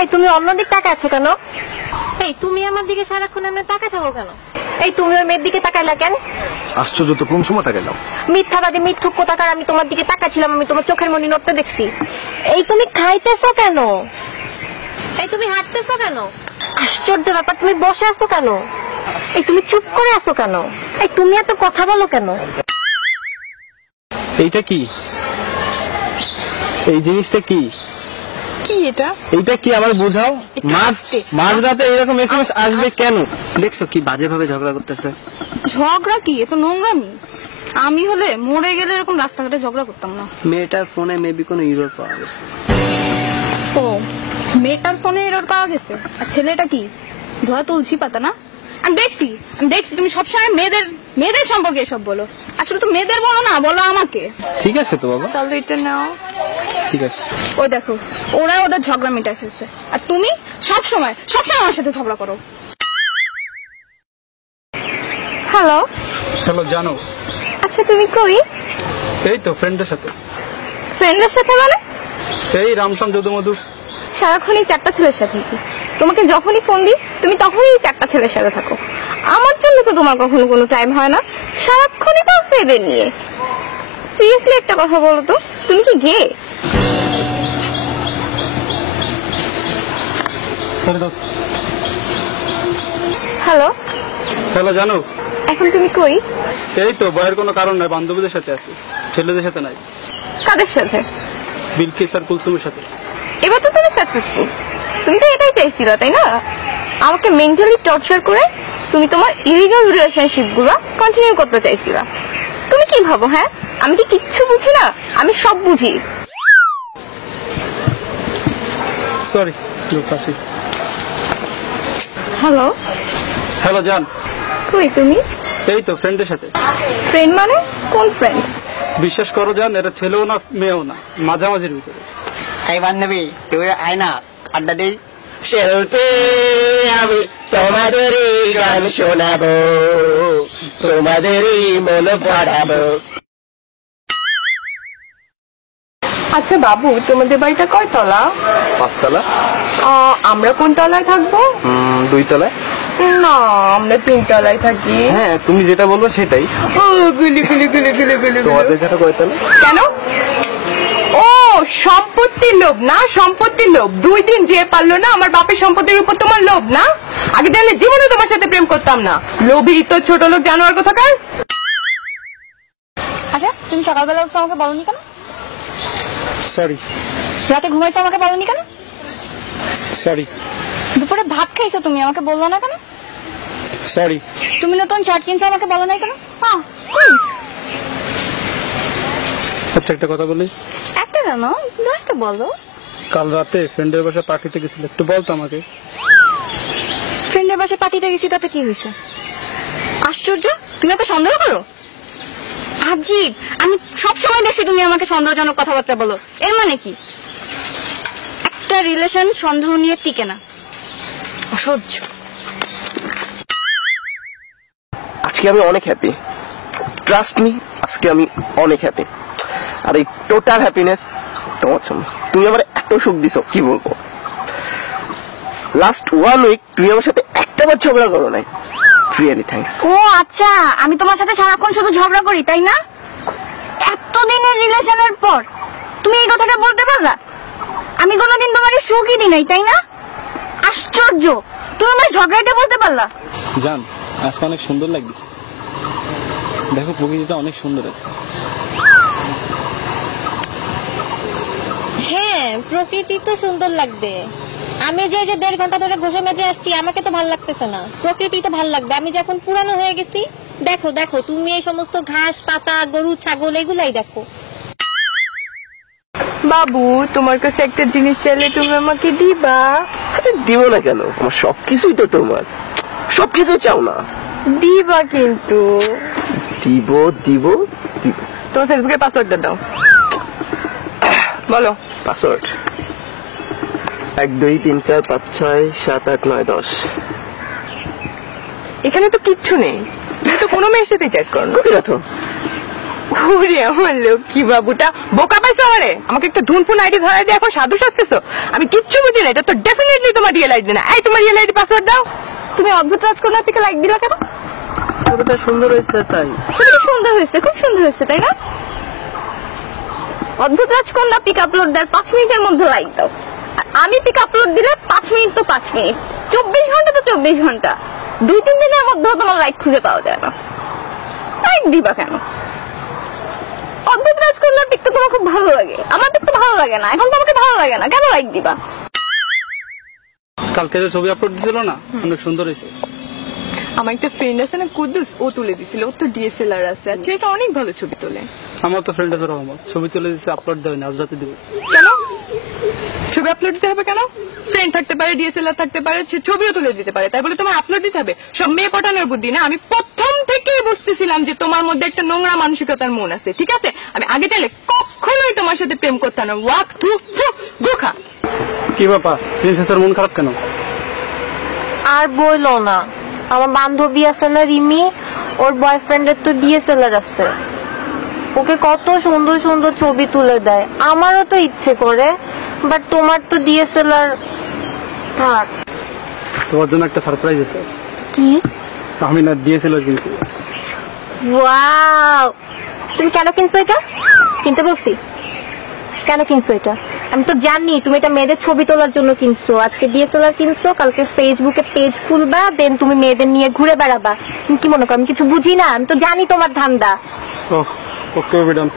এই তুমি অন্যদিকে তাকায় আছো কেন? এই তুমি আমার দিকে সারাক্ষণ এমনি তাকায় থাকো কেন? এই তুমি ওই মেয়ের দিকে তাকাইলা কেন? আশ্চর্য তো, কোন সময় তাকাইলাম? মিথ্যাবাদী মিথ্যুক কোথাকার, আমি তোমার দিকে তাকাচ্ছিলাম, আমি তোমার চোখের মনি নড়তে দেখছি। এই তুমি খাইতেছো কেন? এই তুমি হাঁটতেছো কেন? আশ্চর্য ব্যাপার, তুমি বসে আছো কেন? এই তুমি চুপ করে আছো কেন? এই তুমি এত কথা বলো কেন? এইটা কি? এই জিনিসটা কি? কি এটা? এইটা কি আমার বোঝাও। মাঝরাতে এরকম এসএমএস আসবে কেন? দেখছো কি বাজে ভাবে ঝগড়া করতেছে। ঝগড়া কি? এত নোংরামি। আমি হলে মরে গেলে এরকম রাস্তাঘাটে ঝগড়া করতাম না। মেয়েটার ফোনে মেবি কোনো এরর পাওয়া গেছে। ও, মেয়েটার ফোনে এরর পাওয়া গেছে। আর ছেলেটা কি ধোয়া তুলসী পাতা না? আমি দেখছি তুমি সবসময় মেয়েদের সম্পর্কে এসব বলো। আসলে তো মেয়েদের বলো না, বলো আমাকে। ঠিক আছে তো বাবা, তাহলে এটা নাও। ঠিক আছে। ওই দেখো, ওরা ওদের ঝগড়া মিটাই ফেলছে, আর তুমি সবসময় আমার সাথে ঝগড়া করো। হ্যালো চলো জানো। আচ্ছা তুমি কই? এই তো ফ্রেন্ডের সাথে। ফ্রেন্ডের সাথে মানে? এই রামসাম যদু মধু। সারাক্ষণই চারটা ছেলের সাথে। তোমাকে যখনই ফোন দিই তুমি তখনই চারটা ছেলের সাথে থাকো। আমার জন্য তো তোমার কখনো কোনো টাইম হয় না, সারাক্ষণই তো এদের নিয়ে। সিরিয়াসলি একটা কথা বলো তো, তুমি কি গে? হ্যালো হ্যালো জানো। এখন তুমি কই? এই তো বয়ের কোনো কারণ নাই, বান্ধবীদের সাথে আছি, ছেলেদের সাথে নাই। কাদের সাথে? বিলকিস আর কুলসুমের সাথে। এবার তো তুমি সাকসেসফুল। তুমি তো এটাই চাইছিলা তাই না? আমাকে মেন্টালি টর্চার করে তুমি তোমার ইলিগাল রিলেশনশিপ গুলো কন্টিনিউ করতে চাইছিলা। তুমি কি ভাবো? হ্যাঁ, আমি কি কিচ্ছু বুঝি না? আমি সব বুঝি। সরি। হ্যালো হ্যালো জান। কই তুমি? এই তো ফ্রেন্ডের সাথে। ফ্রেন্ড মানে কোন ফ্রেন্ড? বিশ্বাস করো জান, এটা ছেলেও না মেয়েও না, মাঝামাঝির ভিতরে। এই বান্ধবী তুই আয় না, আড্ডা দেই। শিল্পী আমি তোমাদেরই গান শোনাবো, তোমাদেরই মন পড়াবো। আচ্ছা বাবু, তোমাদের বাড়িটা কয় তলা? 5 তলা। আমরা কোন তলায় থাকবো? 2 তলায়। না, আমরা 3 তলায় থাকি। হ্যাঁ তুমি যেটা বলবো সেটাই। তোমাদের যেটা কয় তলা? কেন? ও সম্পত্তির লোভ না? সম্পত্তির লোভ। 2 দিন যে পারলো না আমার বাপের সম্পত্তির উপর তোমার লোভ না? আগে জানলে জীবনে তোমার সাথে প্রেম করতাম না। লোভী তো ছোট লোক জানোয়ার কোথাকার। আচ্ছা তুমি সকালবেলা উঠছো আমাকে বলনি কেন? সরি। রাতে ঘুমাইছো আমাকে বলনি কেন? সরি। দুপুরে ভাত খাইছো তুমি আমাকে বললো না কেন? সরি। তুমি নতুন শার্ট কিনছো আমাকে বলো না কেন? আচ্ছা একটা কথা বলি। একটা কেন, 10টা বলো। কাল রাতে ফ্রেন্ডের বাসায় পার্টিতে গেছিল, একটু বলতো আমাকে। ফ্রেন্ডের বাসায় পার্টিতে গেছি তাতে কি হয়েছে? আশ্চর্য, তুমি আমাকে সন্দেহ করো? আজীব, আমি সবসময় দেখছি তুমি আমাকে সন্দেহজনক কথাবার্তা বলো। এর মানে কি? একটা রিলেশন সন্দেহ নিয়ে টিকে না। অসহ্য। আজকে আমি অনেক হ্যাপি, ট্রাস্ট মি, আজকে আমি অনেক হ্যাপি। আর এই টোটাল হ্যাপিনেস তোমার জন্য। তুমি আমার এত সুখ দিছো কি বলবো। লাস্ট 1 উইক তুমি আমার সাথে একটাবার ঝগড়া করো নাই। Really thanks. ও আচ্ছা, আমি তোমার সাথে সারাক্ষণ শুধু ঝগড়া করি তাই না? এতদিনের রিলেশনের পর তুমি এই কথাটা বলতে পারলা? আমি কোনোদিন তোমাকে সুখই দিই নাই তাই না? আশ্চর্য, তুমি আমার ঝগড়াটা বলতে পারলা? জান আজকে অনেক সুন্দর লাগছে, দেখো প্রকৃতিটা অনেক সুন্দর আছে। হ্যাঁ, প্রকৃতি তো সুন্দর লাগবে। আমি যে 1.5 ঘন্টা ধরে ঘষে মেজে আসছি, আমাকে তো ভালো লাগতেছে না। প্রকৃতি তো ভালো লাগবে। আমি যখন পুরানো হয়ে গেছি, দেখো দেখো তুমি এই সমস্ত ঘাস পাতা গরু ছাগল এগুলাই দেখো। বাবু, তোমার কাছে একটা জিনিস চাইলে তুমি আমাকে দিবা? দিব না কেন, আমার সবকিছুই তো তোমার। সবকিছু চাও না? দিবা কিন্তু। দিব দিব দিব। তোমার ফেসবুকের পাসওয়ার্ডটা দাও। বলো পাসওয়ার্ড 1 2 3 4 5 6 7 8 9 10। এখানে তো কিচ্ছু নেই, তুমি তো কোনো মেয়ের সাথে চ্যাট করো না। করি না তো। ওরে আমার লক্ষ্মী বাবুটা, বোকা পাইছো আমারে? আমাকে একটা ধুনফুন আইডি ধরাই দিয়ে এখন সাধু সাজতেছো? আমি কিচ্ছু বুঝি না, এটা তো ডেফিনেটলি তোমার রিয়েল আইডি না। এই তোমার রিয়েল আইডি পাসওয়ার্ড দাও। তুমি অদ্ভুত রাজকন্যার দিকে লাইক দিলা কেন? ছবিটা সুন্দর হয়েছে তাই। ছবিটা সুন্দর হয়েছে, খুব সুন্দর হয়েছে, তাই না? অদ্ভুত রাজকন্যা পিক আপলোড দেওয়ার 5 মিনিটের মধ্যে লাইক দাও, আর আমি পিক আপলোড দিলে 5 মিনিট তো 5 মিনিট, 24 ঘন্টা তো 24 ঘন্টা, 2-3 দিনের মধ্যেও তোমার লাইক খুঁজে পাওয়া যায় না। লাইক দিবা কেন? অদ্ভুত রাজকন্যার পিক তো তোমার খুব ভালো লাগে, আমার পিক তো ভালো লাগে না, এখন তোমাকে ভালো লাগে না, কেন লাইক দিবা? কালকে যে ছবি আপলোড দিছিল না, অনেক সুন্দর হয়েছে। আমার একটা ফ্রেন্ড আছে না, কুদ্দুস, ও তুলে দিছিল, ওর তো ডিএসএলআর আছে, আর ছেলেটা অনেক ভালো ছবি তোলে। আমার তো ফ্রেন্ড আছে রহমত, ছবি তুলে দিচ্ছে, আপলোড দেয় না, আজ রাতে দিব। কেন ছবি আপলোড দিতে হবে? কেন? ফ্রেন্ড থাকতে পারে, ডিএসএলআর থাকতে পারে, সে ছবিও তুলে দিতে পারে, তাই বলে তোমার আপলোড দিতে হবে? সব মেয়ে পটানোর বুদ্ধি না। আমি প্রথম থেকেই বুঝতেছিলাম যে তোমার মধ্যে একটা নোংরা মানসিকতার মন আছে, ঠিক আছে? আমি আগে চাইলে কখনোই তোমার সাথে প্রেম করতাম না। ওয়াক থু গোখা। কি ব্যাপার, প্রিন্সেসের মন খারাপ কেন? আর বইলো না, আমার বান্ধবী আছে না রিমি, ওর বয়ফ্রেন্ডের তো ডিএসএলআর আছে, ওকে কত সুন্দর সুন্দর ছবি তুলে দেয়। আমারও তো ইচ্ছে করে, বাট তোমার তো ডিএসএলআর থাক। তোমার জন্য একটা সারপ্রাইজ আছে। কি? আমি না ডিএসএলআর কিনছি। ওয়াও, তুমি কেন কিনছো এটা? কিনতে বলছি? কেন কিনছো এটা? আমি তো জানি তুমি এটা মেয়েদের ছবি তোলার জন্য কিনছো। আজকে ডিএসএলআর কিনছো, কালকে ফেসবুকে পেজ খুলবা, দেন তুমি মেয়েদের নিয়ে ঘুরে বেড়াবা। তুমি কি মনে করো আমি কিছু বুঝি না? আমি তো জানি তোমার ধান্দা। ওহ, ওকে ম্যাডাম।